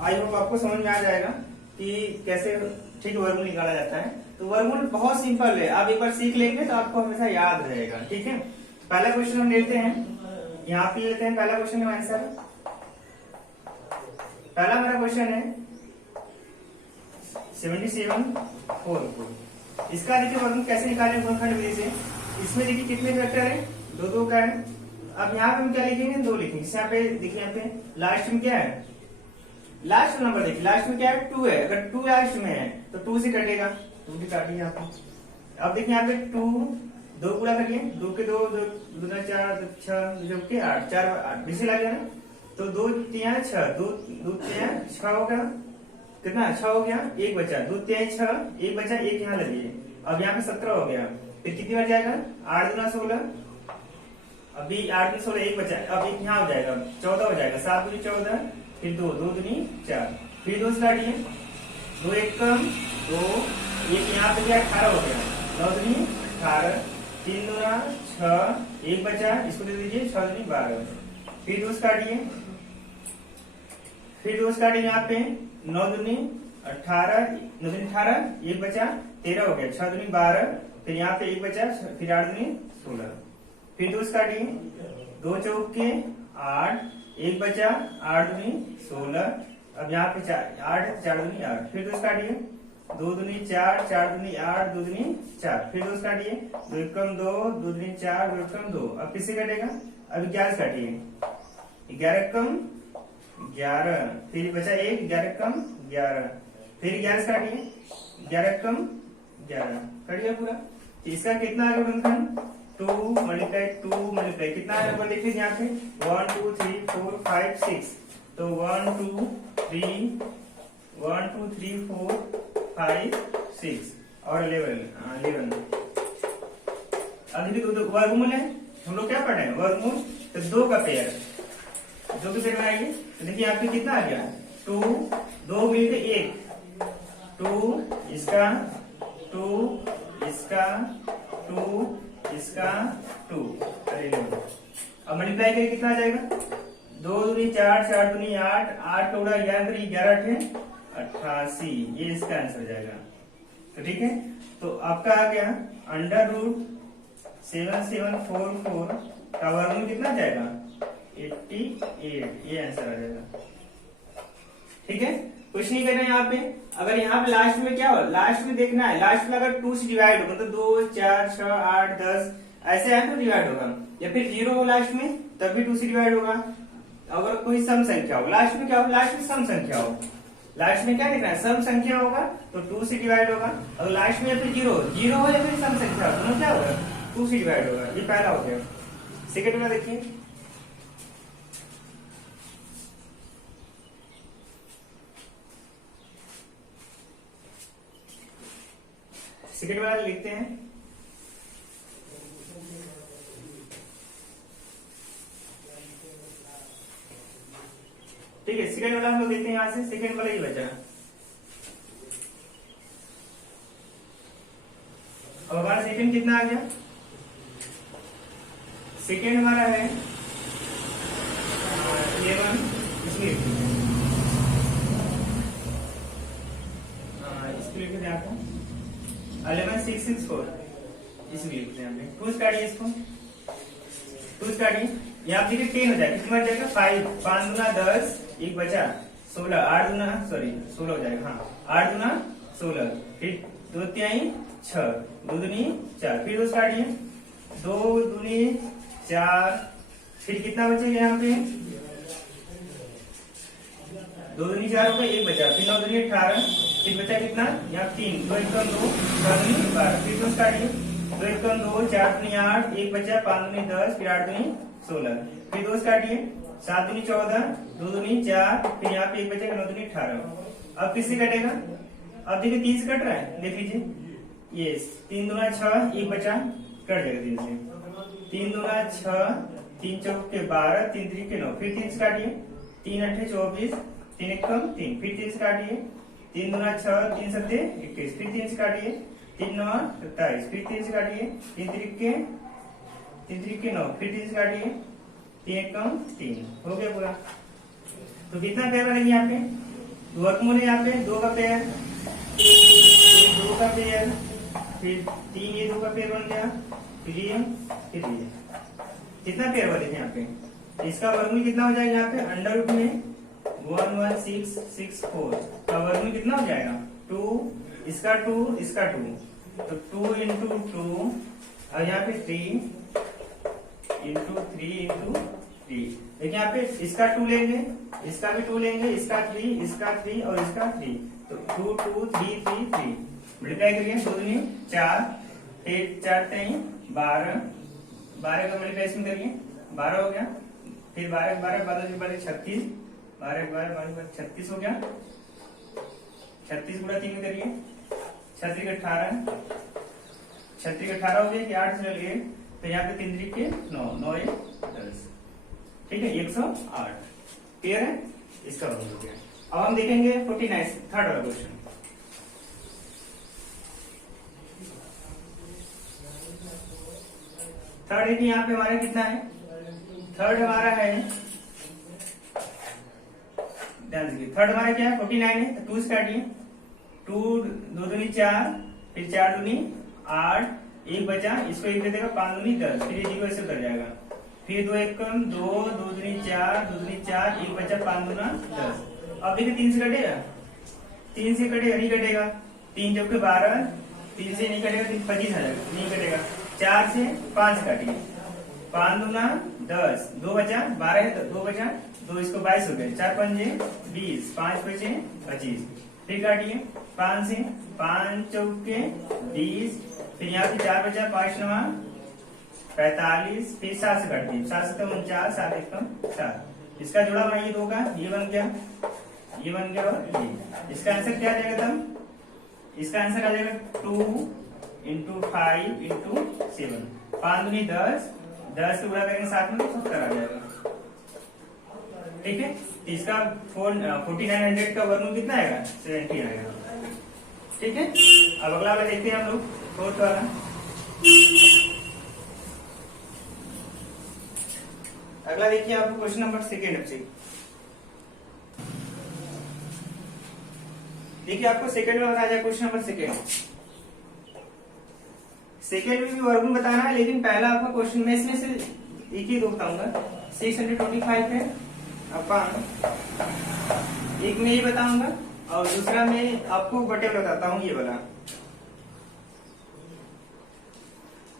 I hope आपको समझ में आ जाएगा कि कैसे ठीक वर्गमूल निकाला जाता है। तो वर्गमूल बहुत सिंपल है, आप एक बार सीख लेंगे तो आपको हमेशा याद रहेगा। ठीक है, पहला क्वेश्चन हम लेते हैं, यहाँ पे लेते हैं पहला क्वेश्चन का आंसर। पहला मेरा क्वेश्चन है 7744। इसका देखिए वर्गमूल कैसे निकालें गुणनखंड विधि से। इसमें देखिए कितने वेक्टर है, दो दो का है। अब यहाँ पे हम क्या लिखेंगे, दो लिखेंगे। जैसे यहाँ पे देखिए, यहाँ पे लास्ट में क्या है, लास्ट नंबर देखिए, लास्ट में क्या है, 2 है। अगर 2 लास्ट में है तो 2 से कटेगा, 2 से काटिए यहाँ पे। अब देखिए यहाँ पे 2 दो गुणा करिए, 2 के 2 दूना 4 6 2 के 8 4 8 बीस लग गया ना। तो 2 3 6 2 3 6 हो गया, कितना 6 हो गया, एक बचा, 2 3 6 एक बचा, एक यहाँ लगिए। अब यहाँ पे 17 हो गया, फिर कितनी बार जाएगा, 8 दूना 16, अभी 8 में 16 एक बचा, अब एक यहाँ हो जाएगा 14 हो जाएगा, 7 दूनी 14, फिर 2 2 दूनी 4, फिर 2 से काटिए, 2 एक कम 2, एक यहाँ पे क्या 18 हो गया, 9 दूनी 18, 3 दूना 6 एक बचा, इसको दे दीजिए 6 दूनी 12, फिर 2 से काटिए, फिर 2 से काटिए, यहाँ पे 9 दूनी 18, 9 दूनी 18 एक बचा 13 हो गया, 6 दूनी 12, फिर यहाँ पे एक बचा, फिर 8 दूनी 16, फिर 2 से काटिए, 2 चौके 8 एक बचा, 8 दूनी 16, अब यहाँ पे 8 4 दूनी 8, फिर 2 से काटिए, 2 दूनी 4 4 दूनी 8 2 दूनी 4, फिर 2 से काटिए, 2 एकम 2 2 दूनी 4 2 एकम 2, अब किससे कटेगा, अब 11 से काटिए, 11 कम 11, फिर बचा 1, 11 कम 11, फिर 11 से काटिए, 11 कम 11, कट गया पूरा। इसका कितना आ गया गुणनखंड, 2 मल्टीप्लाई 2 मल्टीप्लाई कितना है नंबर लिख लीजिए यहाँ पे, 1 2 3 4 5 6, तो 1 2 3 4 5 6 और 11। अभी भी दो वर्गमूल है, हम लोग क्या पढ़ रहे हैं, वर्गमूल। तो 2 का पेयर, 2 के पेयर बनाएंगे, तो देखिए आपके कितना आ गया, 2 2 मिलके 1, 2 इसका 2 इसका 2 इसका 2, अब मल्टीप्लाई करके कितना आ जाएगा, 2 दूनी 4 4 दूनी 8 8 टोड़ा 11 11 88, ये इसका आंसर जाएगा। तो ठीक है, तो आपका आ गया √7744 का वर्गमूल कितना जाएगा, 88, ये आंसर आ जाएगा। ठीक है, कुछ नहीं करना है यहाँ पे। अगर यहाँ पे लास्ट में क्या हो, लास्ट में देखना है, लास्ट में अगर 2 से डिवाइड हो, मतलब 2 4 6 8 10 ऐसे है तो डिवाइड होगा, या फिर 0 हो लास्ट में तब भी 2 से डिवाइड होगा। अगर कोई सम संख्या हो, लास्ट में क्या हो, लास्ट में सम संख्या हो, लास्ट में क्या देखना है, सम संख्या होगा तो 2 से डिवाइड होगा। अगर लास्ट में या फिर 0 हो या फिर सम संख्या हो, दोनों क्या होगा, 2 से डिवाइड होगा। ये पहला हो गया। सेकेंड वाला देखिए, सेकेंड वाला लिखते हैं, ठीक है। सेकेंड वाला हम लोग देखते हैं, यहां से सेकेंड वाला ही बचा। अब हमारा सेकेंड कितना आ गया, सेकेंड हमारा है 11, इसमें इसको लिख दें आपको 11664, इसमें लिखते हैं 2 काटिए, इसको 2 काटिए, यहाँ देखिए 10 हो जाएगा, कितना जाएगा 5 5 दूना 10 एक बचा 16, 8 दूना 16 हो जाएगा, हाँ 8 दूना 16, फिर 2 3 6 2 दूनी 4, फिर 2 काटिए, 2 दूनी 4, फिर कितना बचेगा यहाँ पे, 2 दूनी 4 हो गया, एक बचा, फिर 9 दूनी 18, फिर बचा कितना, यहाँ 3 2 एकम 2 6 दूनी 12, फिर 2 काटिए, 2 एकम 2 4 दूनी 8 एक बचा, 5 दूनी 10, फिर 8 दूनी 16, फिर 2 काटिए, 7 दूनी 14 2 दूनी 4, फिर यहाँ पे एक बचेगा, 9 दूनी 18। अब किससे कटेगा, अब देखिए 3 से कट रहा है, देख लीजिए, ये 3 दूना 6 एक बचा, कट जाएगा 3 से, 3 दूना 6 3 चौके 12 3 3 9, फिर 3 से काटिए, 3 8 24 3 एकम 3, फिर 3 से काटिए, 3 दूना 6 3 7 21, फिर 3 से काटिए, 3 9 27, फिर 3 से काटिए, 3 3 के 9, फिर 3 से काटिए, 3 एकम 3, हो गया पूरा। तो कितना पेयर बनेगी यहाँ पे, वर्गमूल है यहाँ पे 2 का पेयर, फिर 2 का पेयर, फिर 3 ये 2 का पेयर बन गया, फिर ये कितना पेयर हुआ देखिए यहाँ पे। इसका वर्गमूल कितना हो जाएगा यहाँ पे अंडर रूट में 11664 का वर्गमूल कितना हो जाएगा 2, इसका 2, इसका 2, तो 2 इंटू 2 और यहाँ पे 3 इंटू 3 इंटू 3। देखिए यहाँ पे इसका 2 लेंगे, इसका भी 2 लेंगे, इसका 3, इसका 3 और इसका 3, तो 2 2 3 3 3 मल्टीप्लाई करिए 2 दूनी 4, 4 3 12, 12 का मल्टीप्लिकेशन करिए 12 हो गया, फिर 12 12 12 36, 12 12 12 36 हो गया, 36 गुणा 3 में करिए 36 18, 36 18 हो गया कि 8 से चल गए, तो यहाँ पे 3 3 के 9 9 1 10, ठीक है 108 क्लियर है, इसका वर्गमूल हो गया। अब हम देखेंगे 49 थर्ड वाला क्वेश्चन। थर्ड है कि यहाँ पे हमारा कितना है, थर्ड हमारा है, थर्ड हमारा क्या है 49 है, तो 2 से काटिए, 2 2 दूनी 4, फिर 4 दूनी 8, 1 बचा, इसको 1 दे देगा, 5 दूनी 10, फिर ये 0 से उतर जाएगा, फिर 2 1 कम 2, 2 दूनी 4, 2 दूनी 4, 1 बचा, 5 दूना 10। अब देखिए 3 से कटेगा, 3 से कटेगा नहीं कटेगा, 3 जब 12, 3 से नहीं कटेगा, 25 आ जाएगा नहीं कटेगा, 4 से 5 काटिए, 5 दूना 10, 2 बचा 12 है तो 2 बचा 2, इसको 22 हो गए, 4 5 20, 5 5 25, फिर काटिए 5 से 5 चौके 20, फिर यहाँ से 4 बचा, 5 9 45, फिर 7 से काटिए, 7 से 49, 7 1 7, इसका जोड़ा बनाइए 2 का, ये बन गया, ये बन गया और ये, इसका आंसर क्या आ जाएगा तब, इसका आंसर आ जाएगा 2 इंटू 5 इंटू 7, 5 दूनी 10, 10 से गुणा करेंगे 7 में 70 आ जाएगा, ठीक है। तो इसका 4900 का वर्गमूल कितना आएगा 70 आएगा, ठीक है। अब अगला वाला देखते हैं हम लोग, फोर्थ वाला। अगला देखिए आपको क्वेश्चन नंबर 2 से, देखिए आपको सेकंड में बताया जाए क्वेश्चन नंबर 2। सेकंड में भी वर्गमूल बताना है, लेकिन पहला आपका क्वेश्चन में इसमें से एक ही दो बताऊंगा, 625 है अपन, एक में ये बताऊंगा और दूसरा में आपको बटे बताता हूँ, ये वाला,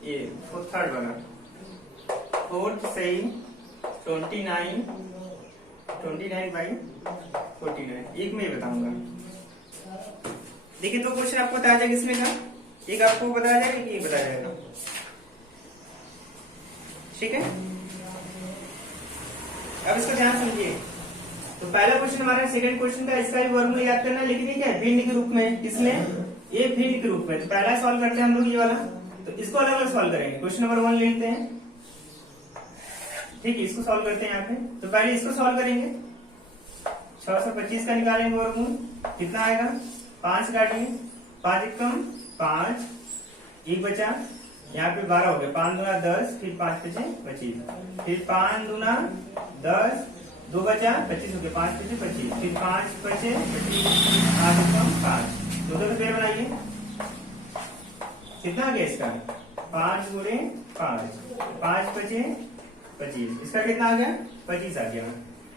ये थर्ड वाला, फोर्थ सही 29 बाई 49, एक में ये बताऊंगा। देखिए 2 क्वेश्चन आपको बताया जाएगा इसमें का, एक आपको बताया जाएगा, एक बताया जाएगा, ठीक है। अब इसको ध्यान समझिए, तो पहला क्वेश्चन हमारा सेकंड क्वेश्चन का, इसका भी वर्गमूल याद करना है, लेकिन ये क्या है भिन्न के रूप में, इसमें ये भिन्न के रूप में, तो पहला सॉल्व करते हैं हम लोग ये वाला, तो इसको अलग अलग सॉल्व करेंगे। क्वेश्चन नंबर 1 लेते हैं, ठीक है, इसको सॉल्व करते हैं यहाँ पे, तो पहले इसको सॉल्व करेंगे, 625 का निकालेंगे वर्गमूल, कितना आएगा 5 काटिए, 5 1 5, 1 बचा, यहाँ पे 12 हो गया, 5 दूना 10, फिर 5 5 25, फिर 5 दूना 10, 2 बचा 25 हो गया, 5 5 25, फिर 5 5 25, 5 5, 2 2 पेड़ बनाइए, कितना आ गया इसका 5 गुणे 5, 5 5 25, इसका कितना आ गया 25 आ गया,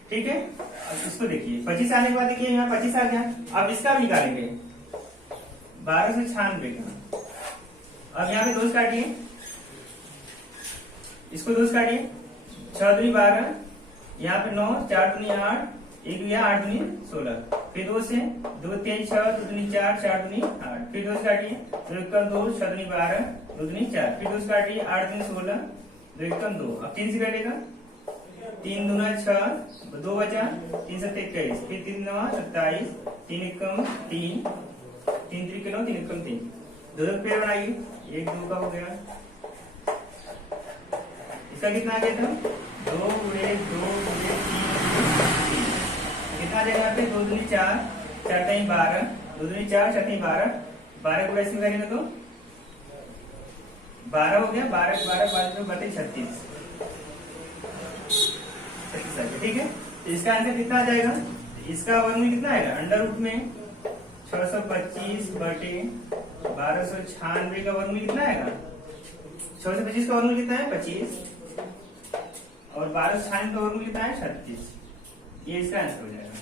ठीक है। अब इसको देखिए 25 आने के बाद देखिए यहाँ 25 आ गया, अब इसका भी निकालेंगे 1296 का, अब यहाँ पे 2 काटिए, इसको 2 काटिए, 6 दूनी 12, यहाँ पे 9, 4 दूनी 8, 1 गया 8 दूनी 16, फिर 2 से 2 3 6, 2 दूनी 4, 4 दूनी 8, फिर 2 काटिए, 2 1 2, 6 दूनी 12, 2 दूनी 4, फिर 2 काटिए, 8 दूनी 16, 2 1 2, अब 3 से काटेगा, 3 दूना 6, 2 बचा, 3 7 21, फिर 3 9 27, 3 1 3, 3 3 9, 3 1 3, 2 2 पेड़ बनाइए, 1 2 का हो गया, इसका कितना आ गया था 2 गुणे 2 गुणे 3, कितना आ जाएगा यहाँ पे 2 दूनी 4, 4 3 12, 2 दूनी 4, 4 3 12, 12 गुणा इसमें करेंगे तो 12 हो गया, 12 12 5 बटे 36, ठीक है। तो इसका आंसर कितना आ जाएगा, इसका वर्गमूल कितना आएगा, अंडर रूट में 625 बटे 1296 का वर्गमूल कितना आएगा, 625 का वर्गमूल कितना है 25 और 1296 का वर्गमूल कितना है 36। ये इसका आंसर हो जाएगा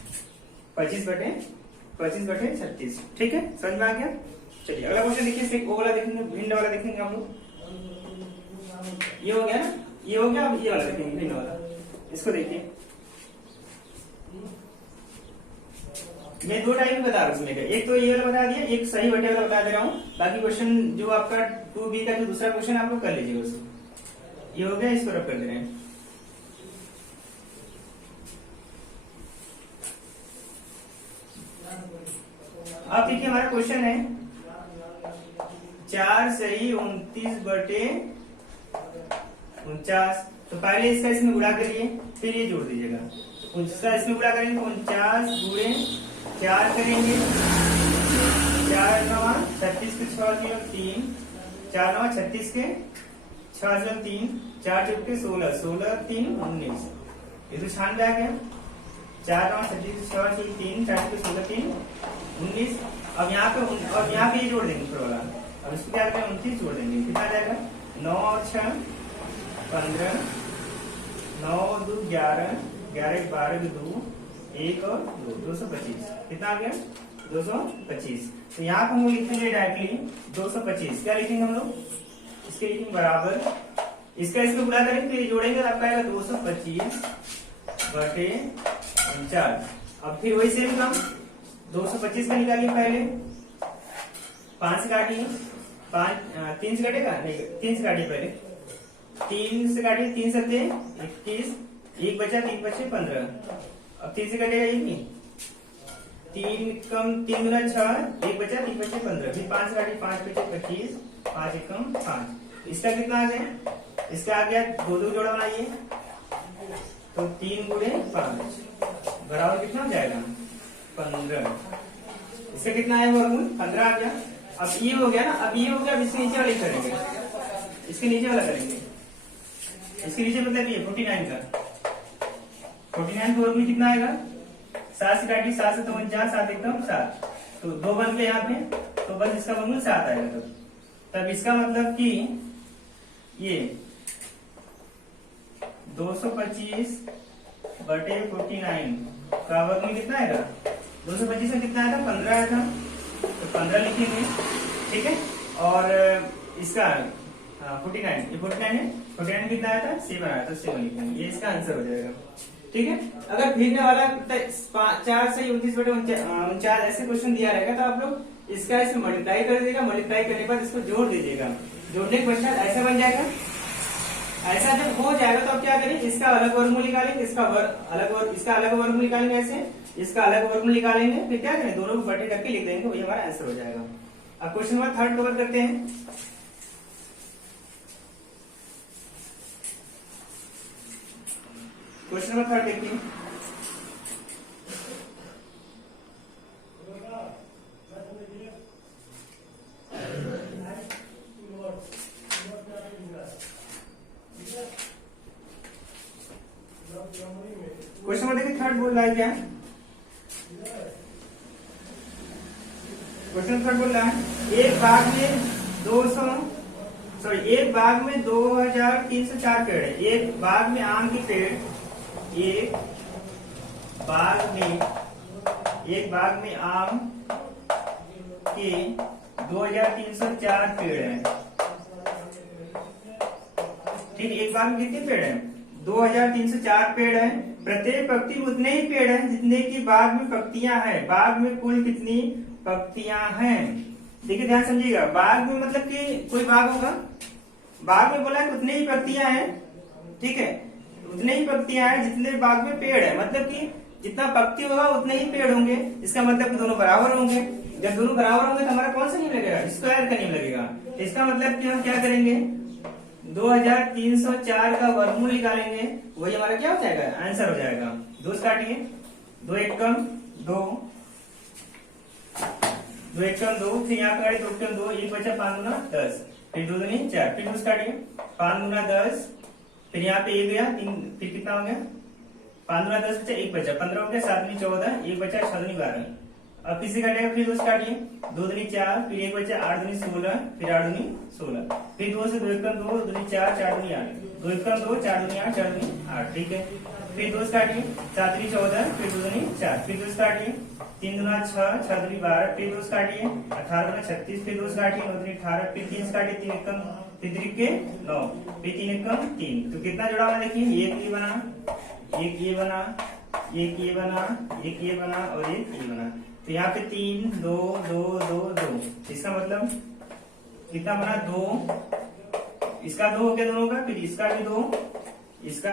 25 बटे 36। ठीक है, समझ में आ गया। चलिए अगला क्वेश्चन देखिए, वो वाला देखेंगे, भिन्न वाला देखेंगे हम लोग। ये हो गया ना, ये हो गया, अब ये वाला देखेंगे, भिन्न वाला। इसको देखिए, मैं दो टाइप बता रहा हूँ उसमें, एक तो ये वाला बता दिया, एक सही बटे वाला बता दे रहा हूँ। बाकी क्वेश्चन जो आपका 2B का जो दूसरा क्वेश्चन आप लोग कर लीजिएगा उसको। ये हो गया, इसको रब कर दे रहे हैं। अब देखिए हमारा क्वेश्चन है 4 सही 29 बटे 49। तो पहले इसका इसमें गुणा करिए, फिर ये जोड़ दीजिएगा। 49 इसमें गुणा करेंगे तो 49 गुणे 4 करेंगे, 4 9 36 के 6 3, 4 9 36 के 6 3, 4 चौक के 16, 16 3 19। ये तो 96 आ गया। 4 9 36 6 3, 4 के 16 3 19। अब यहाँ पे और यहाँ पे ये जोड़ देंगे थोड़ा वाला। अब इसको क्या करें, 29 जोड़ देंगे, कितना आ जाएगा 9 और 6 15, 9 2 11, 11 12 2, 1 और 2, 225। कितना आ गया 225। तो यहाँ पे हम लोग लिखेंगे डायरेक्टली 225। क्या लिखेंगे हम लोग, इसके लिखेंगे बराबर, इसका इसको गुणा करेंगे तो ये जोड़ेंगे, आपका आएगा 225 बटे 49। अब फिर वही सेम काम, 225 का निकालिए पहले, 5 से काटिए, 3 से काटेगा नहीं, 3 से काटिए पहले, 3 से काटिए, 3 सत्ते 21, 1 बचा, 3 बचे 15। अब 3 से कटेगा ये नहीं, 3 कम 3 गुना 6, 1 बचा, 3 बचे 15। फिर 5 से काटिए, 5 बचे 25, 5 एकम 5। इसका कितना आ गया, इसका आ गया 2 जोड़ा बनाइए, तो 3 गुणे 5 बराबर कितना हो जाएगा 15। इसका कितना आया वर्गमूल 15 आ गया। अब ये हो गया ना, अब ये हो गया, अब इसके नीचे वाले करेंगे, इसके नीचे वाला करेंगे। इसके नीचे मतलब ये 49 का 49 का वर्गमूल कितना आएगा, 7 से काटिए, 7 से 49, 7 एकदम 7, तो 2 बन गए यहाँ पे, तो बस इसका वर्गमूल 7 आएगा। तब इसका मतलब कि ये 225 बटे 49 का वर्गमूल कितना आएगा, 225 में कितना आया था 15 आया था, तो 15 लिखेंगे। ठीक है, और इसका 49, ये 49 है, 49 कितना आया था 7 आया था, 7 लिखेंगे, ये इसका आंसर हो जाएगा। ठीक है, अगर भिन्न वाला 4 से 29 बटे 49 ऐसे क्वेश्चन दिया रहेगा तो आप लोग इसका इसमें मल्टीप्लाई कर दीजिएगा, मल्टीप्लाई करने के बाद इसको जोड़ दीजिएगा, जोड़ने के पश्चात ऐसा बन जाएगा। ऐसा जब हो जाएगा तो अब क्या करें, इसका अलग वर्गमूल निकालेंगे, इसका अलग वर्गमूल निकालेंगे, ऐसे इसका अलग वर्गमूल निकालेंगे, फिर क्या करें, दोनों को बटे करके लिख देंगे, वही हमारा आंसर हो जाएगा। अब क्वेश्चन नंबर 3 कवर करते हैं। क्वेश्चन नंबर 3 देखिए, क्वेश्चन नंबर देखिए 3 बोल रहा है क्या, क्वेश्चन 3 बोल रहा है एक बाग में 2304 पेड़ है। एक बाग में आम के पेड़, एक बाग में आम के 2304 पेड़ है। ठीक है, एक बाग में कितने पेड़ है, 2304 पेड़ है। प्रत्येक पंक्ति में उतने ही पेड़ हैं जितने की बाग में पत्तियां हैं। बाग में कुल कितनी पत्तियां हैं, देखिए ध्यान समझिएगा। बाग में मतलब कि कोई बाग होगा, बाग में बोला है उतने ही पत्तियां हैं। ठीक है, उतने ही पत्तियां हैं जितने बाग में पेड़ है, मतलब कि जितना पत्ती होगा उतने ही पेड़ होंगे। इसका मतलब दोनों बराबर होंगे। जब दोनों बराबर होंगे तो हमारा कौन सा नियम लगेगा, स्क्वायर का नियम लगेगा। इसका मतलब कि हम क्या करेंगे, 2304 का वर्गमूल निकालेंगे, वही हमारा क्या हो जाएगा, आंसर हो जाएगा। 2 से काटिए, 2 एकम 2, 2 एकम 2, फिर यहाँ पे 2 एकम 2, 1 बचा 5 गुना 10, फिर 2 दूनी 4, फिर 2 से काटिए, 5 गुना 10, फिर यहाँ पे 1 गया 3, फिर कितना हो गया 5 दूना 10 बचा, 1 बचा, 15 हो गया, 7 दूनी 14, 1 बचा, 6 दूनी 12। अब किससे काटेगा, फिर 2 से काटिए, 2 दूनी 4, फिर 1 बचा, 8 दूनी 16, फिर 8 दूनी 16, फिर 2 से 2 एकम 2, दूनी 4, 4 दूनी 8, 2 एकम 2, 4 दूनी 8, 4 दूनी 8, ठीक है। फिर 2 से काटिए, 7 दूनी 14, फिर 2 दूनी 4, फिर 2 से काटिए, 3 दूना 6, 6 दूनी 12, फिर 2 से काटिए, 18 दूना 36, फिर 2 से काटिए, 9 दूनी 18, फिर 3 से काटिए, 3 एकम, फिर 3 के 9, फिर 3 एकम 3, तो कितना जुड़ा हुआ देखिए, एक ये बना, एक ये बना, एक ये बना, एक ये बना और एक ये बना। तो यहाँ पे 3 2 2 2 2, इसका मतलब कितना बना, 2, इसका 2 हो गया दोनों का, फिर इसका भी 2, इसका